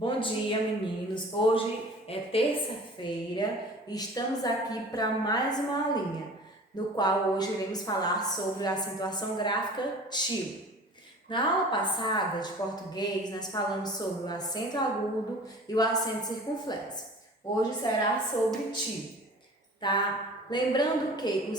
Bom dia, meninos. Hoje é terça-feira e estamos aqui para mais uma aulinha, no qual hoje iremos falar sobre a acentuação gráfica tio. Na aula passada de português, nós falamos sobre o acento agudo e o acento circunflexo. Hoje será sobre tio, tá? Lembrando que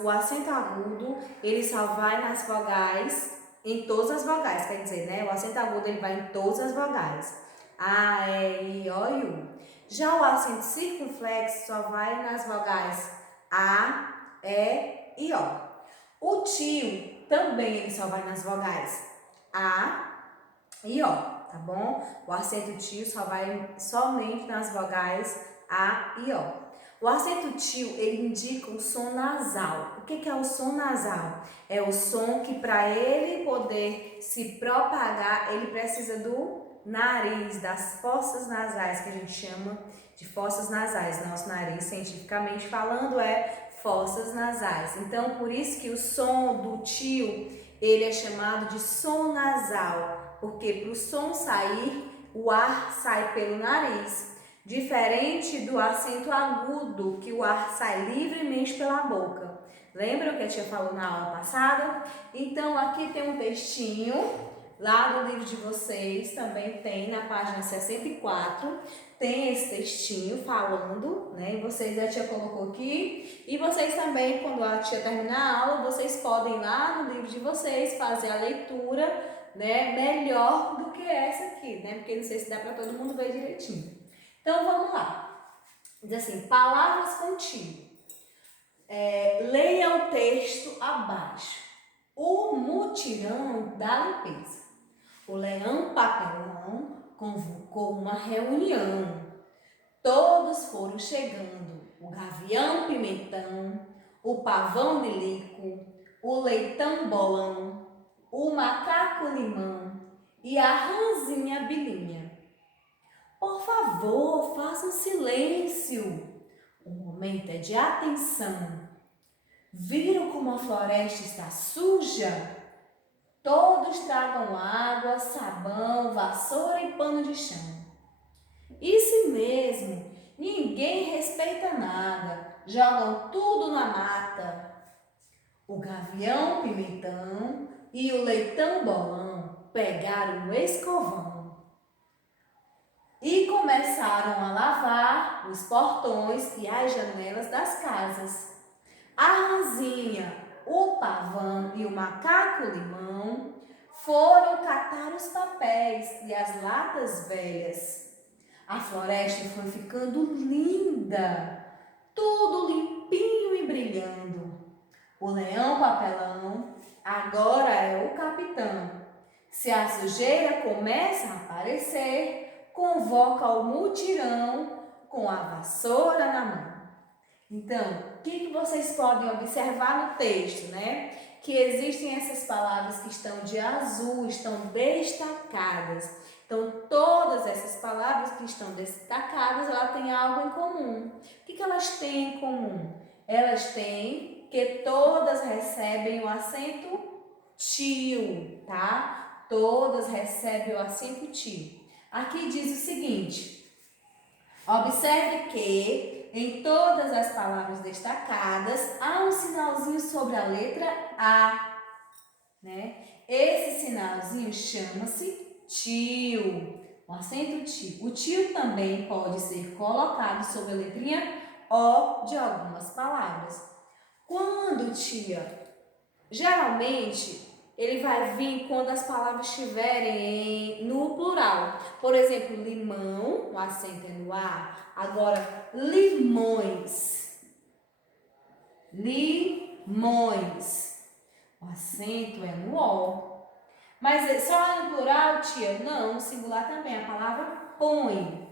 o acento agudo, ele só vai nas vogais, em todas as vogais, quer dizer, né? O acento agudo ele vai em todas as vogais. A, E, I, O e U. Já o acento circunflexo só vai nas vogais A, E e O. O tio também ele só vai nas vogais A e O, tá bom? O acento tio só vai somente nas vogais A e O. O acento tio, ele indica o som nasal. O que é o som nasal? É o som que para ele poder se propagar, ele precisa do nariz, das fossas nasais, que a gente chama de fossas nasais. Nosso nariz, cientificamente falando, é fossas nasais. Então, por isso que o som do tio, ele é chamado de som nasal, porque para o som sair, o ar sai pelo nariz. Diferente do acento agudo, que o ar sai livremente pela boca. Lembram que a tia falou na aula passada? Então, aqui tem um textinho, lá do livro de vocês, também tem na página 64, tem esse textinho falando, né? E vocês, a tia colocou aqui. E vocês também, quando a tia terminar a aula, vocês podem ir lá no livro de vocês fazer a leitura, né? Melhor do que essa aqui, né? Porque não sei se dá para todo mundo ver direitinho. Então, vamos lá. Diz assim, palavras contigo. Leia o texto abaixo. O mutirão da limpeza. O leão papelão convocou uma reunião. Todos foram chegando. O gavião pimentão, o pavão bilico, o leitão bolão, o macaco limão e a ranzinha bilinha. Por favor, façam silêncio. O momento é de atenção. Viram como a floresta está suja? Todos tragam água, sabão, vassoura e pano de chão. Isso mesmo, ninguém respeita nada, jogam tudo na mata. O gavião pimentão e o leitão bolão pegaram o escovão e começaram a lavar os portões e as janelas das casas. A ranzinha, o pavão e o macaco limão foram catar os papéis e as latas velhas. A floresta foi ficando linda, tudo limpinho e brilhando. O leão papelão agora é o capitão. Se a sujeira começa a aparecer, convoca o mutirão com a vassoura na mão. Então, o que vocês podem observar no texto, né? Que existem essas palavras que estão de azul, estão destacadas. Então, todas essas palavras que estão destacadas, elas têm algo em comum. O que elas têm em comum? Elas têm que todas recebem o acento tio, tá? Todas recebem o acento tio. Aqui diz o seguinte: observe que em todas as palavras destacadas há um sinalzinho sobre a letra A, né? Esse sinalzinho chama-se tio, o acento tio. O tio também pode ser colocado sobre a letrinha O de algumas palavras. Quando tia, geralmente ele vai vir quando as palavras estiverem no plural. Por exemplo, limão, o acento é no A. Agora, limões. Limões. O acento é no O. Mas só no plural, tia? Não, no singular também. A palavra põe.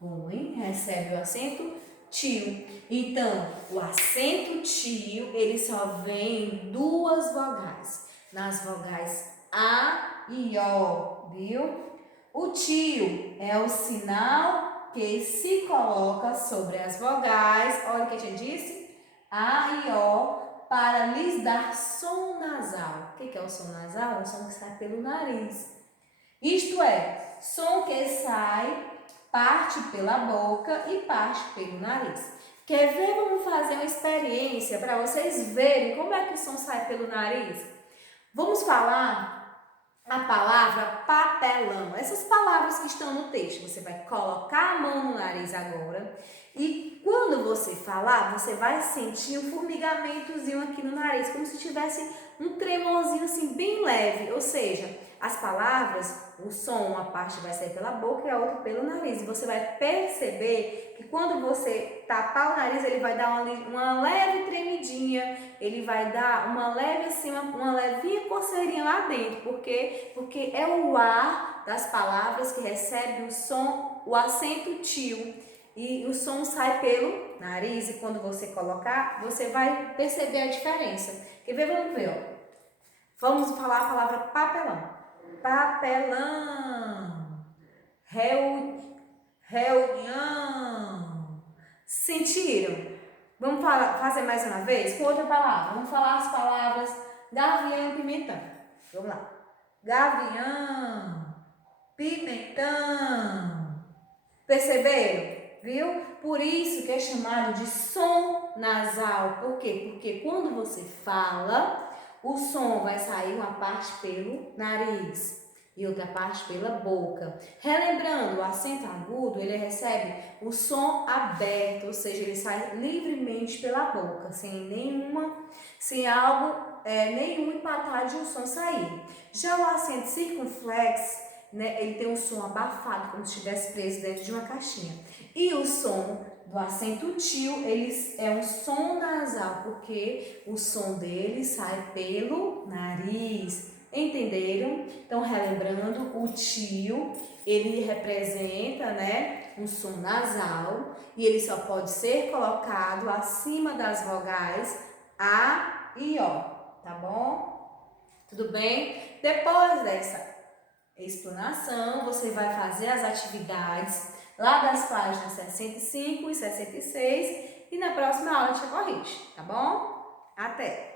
Põe, recebe o acento tio. Então, o acento tio, ele só vem em duas vogais. Nas vogais A e O, viu? O tio é o sinal que se coloca sobre as vogais. Olha o que a tia disse. A e O, para lhes dar som nasal. O que é o som nasal? É o som que sai pelo nariz. Isto é, som que sai, parte pela boca e parte pelo nariz. Quer ver? Vamos fazer uma experiência para vocês verem como é que o som sai pelo nariz. Vamos falar a palavra papelão. Essas palavras que estão no texto, você vai colocar a mão no nariz agora e quando você falar, você vai sentir um formigamentozinho aqui no nariz, como se tivesse um tremorzinho assim bem leve, ou seja, as palavras, o som, uma parte vai sair pela boca e a outra pelo nariz. E você vai perceber que quando você tapar o nariz, ele vai dar uma leve tremidinha, ele vai dar uma leve assim, uma levinha coceirinha lá dentro. Por quê? Porque é o ar das palavras que recebe o som, o acento tio. E o som sai pelo nariz e quando você colocar, você vai perceber a diferença. Quer ver? Vamos ver, ó. Vamos falar a palavra papelão. Papelão. Reunião. Sentiram? Vamos fazer mais uma vez com outra palavra. Vamos falar as palavras gavião e pimentão. Vamos lá. Gavião, pimentão. Perceberam? Viu? Por isso que é chamado de som nasal. Por quê? Porque quando você fala, o som vai sair uma parte pelo nariz e outra parte pela boca. Relembrando, o acento agudo, ele recebe o som aberto, ou seja, ele sai livremente pela boca, sem nenhum empatado de um som sair. Já o acento circunflexo, né, ele tem um som abafado, como se estivesse preso dentro de uma caixinha. E o som do acento tio, ele é um som nasal, porque o som dele sai pelo nariz. Entenderam? Então, relembrando, o tio, ele representa, né, um som nasal e ele só pode ser colocado acima das vogais A e O, tá bom? Tudo bem? Depois dessa explanação, você vai fazer as atividades lá das páginas 65 e 66 e na próxima aula a gente corrige, tá bom? Até!